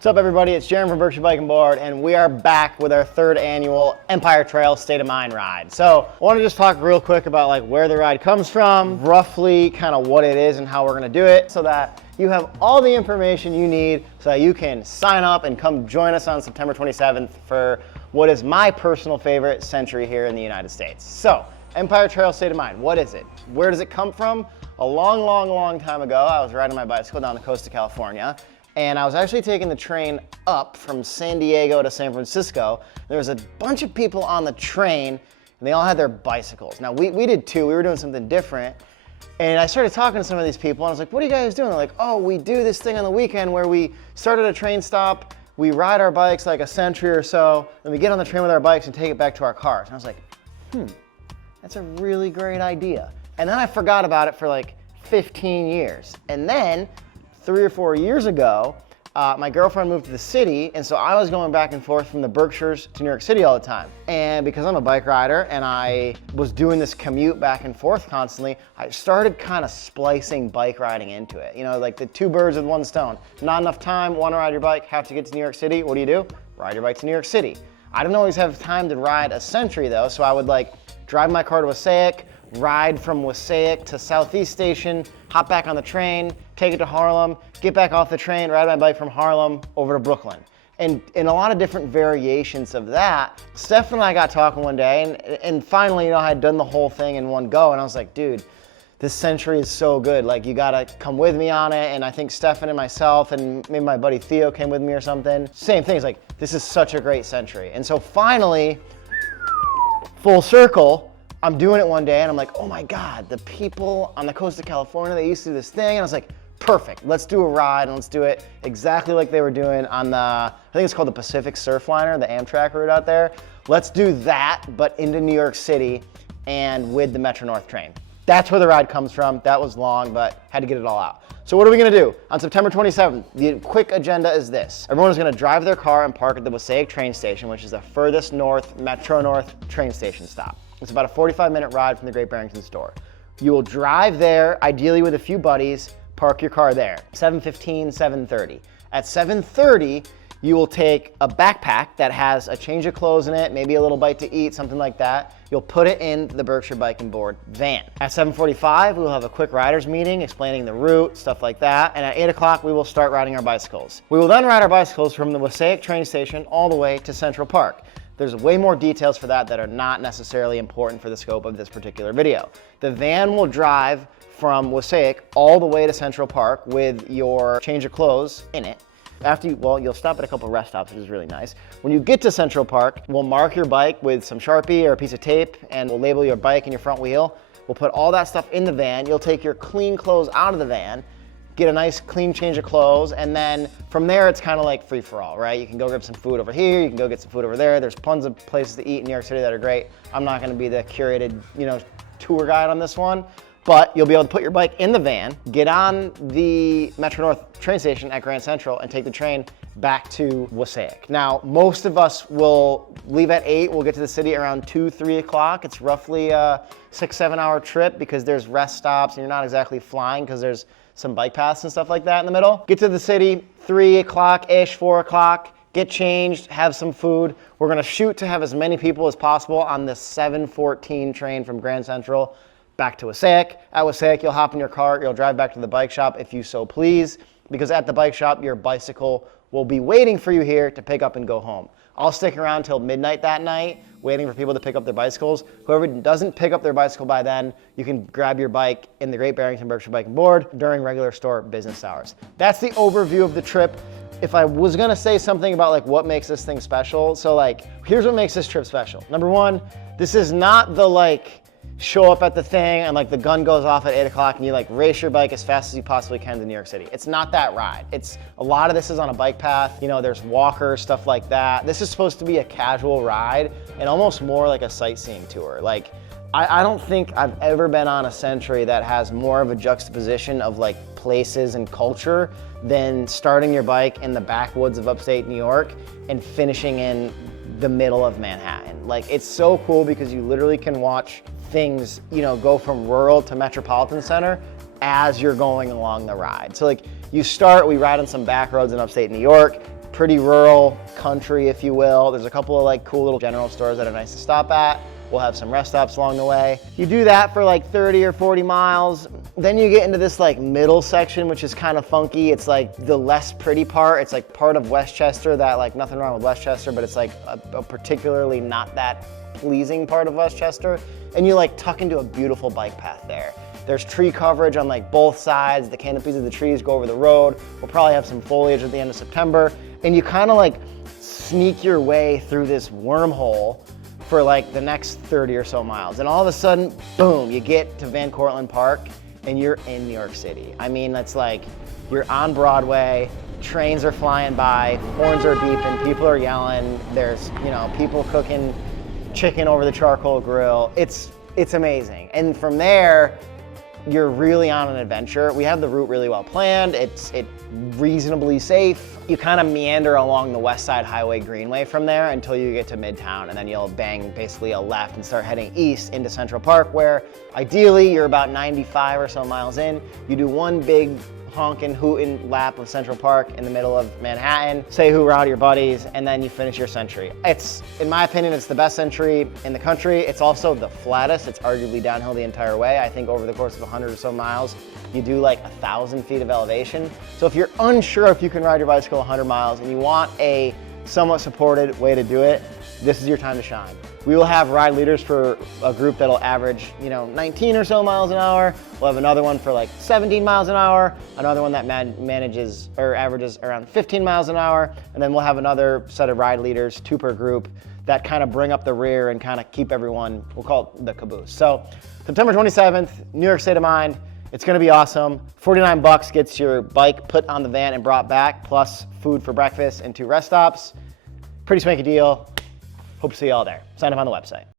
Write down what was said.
What's up, everybody? It's Jeremy from Berkshire Bike and Board, and we are back with our third annual Empire Trail State of Mind ride. So I want to just talk real quick about like where the ride comes from, roughly kind of what it is and how we're going to do it, so that you have all the information you need so that you can sign up and come join us on September 27th for what is my personal favorite century here in the United States. So Empire Trail State of Mind, what is it? Where does it come from? A long time ago, I was riding my bicycle down the coast of California, and I was actually taking the train up from San Diego to San Francisco. There was a bunch of people on the train, and they all had their bicycles. Now, we did too. We were doing something different. And I started talking to some of these people, and I was like, what are you guys doing? They're like, oh, we do this thing on the weekend where we start at a train stop, we ride our bikes like a century or so, then we get on the train with our bikes and take it back to our cars. And I was like, that's a really great idea. And then I forgot about it for like 15 years. And then 3 or 4 years ago, my girlfriend moved to the city, and so I was going back and forth from the Berkshires to New York City all the time. And because I'm a bike rider and I was doing this commute back and forth constantly, I started kind of splicing bike riding into it. You know, like the two birds with one stone. Not enough time, want to ride your bike, have to get to New York City. What do? Ride your bike to New York City. I didn't always have time to ride a century though, so I would like drive my car to Wassaic, ride from Wassaic to Southeast Station, hop back on the train, take it to Harlem, get back off the train, ride my bike from Harlem over to Brooklyn. And in a lot of different variations of that, Steph and I got talking one day, and finally, you know, I had done the whole thing in one go, and I was like, dude, this century is so good. Like, you gotta come with me on it. And I think Stefan and myself, and maybe my buddy Theo came with me or something. Same thing, it's like, this is such a great century. And so finally, full circle, I'm doing it one day and I'm like, oh my God, the people on the coast of California, they used to do this thing. And I was like, perfect, let's do a ride and let's do it exactly like they were doing on the, I think it's called the Pacific Surfliner, the Amtrak route out there. Let's do that, but into New York City and with the Metro North train. That's where the ride comes from. That was long, but had to get it all out. So what are we gonna do? On September 27th, the quick agenda is this. Everyone is gonna drive their car and park at the Wassaic train station, which is the furthest north Metro North train station stop. It's about a 45-minute ride from the Great Barrington store. You will drive there, ideally with a few buddies, park your car there. 7:15, 7:30. At 7:30, you will take a backpack that has a change of clothes in it, maybe a little bite to eat, something like that. You'll put it in the Berkshire Bike and Board van. At 7:45, we will have a quick riders meeting explaining the route, stuff like that. And at 8 o'clock, we will start riding our bicycles. We will then ride our bicycles from the Wassaic train station all the way to Central Park. There's way more details for that are not necessarily important for the scope of this particular video. The van will drive from Wassaic all the way to Central Park with your change of clothes in it. You'll stop at a couple rest stops, which is really nice. When you get to Central Park, we'll mark your bike with some Sharpie or a piece of tape, and we'll label your bike and your front wheel. We'll put all that stuff in the van. You'll take your clean clothes out of the van, get a nice clean change of clothes, and then from there it's kind of like free for all, right? You can go grab some food over here, you can go get some food over there. There's tons of places to eat in New York City that are great. I'm not gonna be the curated, tour guide on this one, but you'll be able to put your bike in the van, get on the Metro North train station at Grand Central and take the train back to Wassaic. Now, most of us will leave at 8. We'll get to the city around 2, 3 o'clock. It's roughly a 6-7 hour trip because there's rest stops and you're not exactly flying because there's some bike paths and stuff like that in the middle. Get to the city, 3 o'clock-ish, 4 o'clock, get changed, have some food. We're gonna shoot to have as many people as possible on the 7:14 train from Grand Central back to Wassaic. At Wassaic, you'll hop in your car, you'll drive back to the bike shop if you so please, because at the bike shop, your bicycle will be waiting for you here to pick up and go home. I'll stick around till midnight that night, waiting for people to pick up their bicycles. Whoever doesn't pick up their bicycle by then, you can grab your bike in the Great Barrington Berkshire Bike and Board during regular store business hours. That's the overview of the trip. If I was gonna say something about like what makes this thing special, so like, here's what makes this trip special. Number one, this is not the like, show up at the thing and like the gun goes off at 8 o'clock and you like race your bike as fast as you possibly can to New York City. It's not that ride. A lot of this is on a bike path. There's walkers, stuff like that. This is supposed to be a casual ride and almost more like a sightseeing tour. Like, I don't think I've ever been on a century that has more of a juxtaposition of like places and culture than starting your bike in the backwoods of upstate New York and finishing in the middle of Manhattan. Like, it's so cool because you literally can watch things, go from rural to metropolitan center as you're going along the ride. So like, we ride on some back roads in upstate New York. pretty rural country, if you will. There's a couple of like cool little general stores that are nice to stop at. We'll have some rest stops along the way. You do that for like 30 or 40 miles. Then you get into this like middle section, which is kind of funky. It's like the less pretty part. It's like part of Westchester that, like, nothing wrong with Westchester, but it's like a particularly not that pleasing part of Westchester. And you like tuck into a beautiful bike path there. There's tree coverage on like both sides. The canopies of the trees go over the road. We'll probably have some foliage at the end of September. And you kind of like sneak your way through this wormhole for like the next 30 or so miles. And all of a sudden, boom, you get to Van Cortlandt Park and you're in New York City. I mean, that's like, you're on Broadway, trains are flying by, horns are beeping, people are yelling, there's, you know, people cooking chicken over the charcoal grill. It's amazing. And from there, you're really on an adventure. We have the route really well planned. It's reasonably safe. You kind of meander along the West Side Highway Greenway from there until you get to Midtown, and then you'll bang basically a left and start heading east into Central Park, where ideally you're about 95 or so miles in. You do one big honkin' hootin' lap of Central Park in the middle of Manhattan, say hoorah to your buddies, and then you finish your century. It's, in my opinion, it's the best century in the country. It's also the flattest. It's arguably downhill the entire way. I think over the course of 100 or so miles, you do like 1,000 feet of elevation. So if you're unsure if you can ride your bicycle 100 miles and you want a somewhat supported way to do it, this is your time to shine. We will have ride leaders for a group that'll average, 19 or so miles an hour. We'll have another one for like 17 miles an hour, another one that averages around 15 miles an hour, and then we'll have another set of ride leaders, 2 per group, that kind of bring up the rear and kind of keep everyone, we'll call it the caboose. So September 27th, New York State of Mind. It's gonna be awesome. $49 gets your bike put on the van and brought back, plus food for breakfast and 2 rest stops. Pretty swanky deal. Hope to see you all there. Sign up on the website.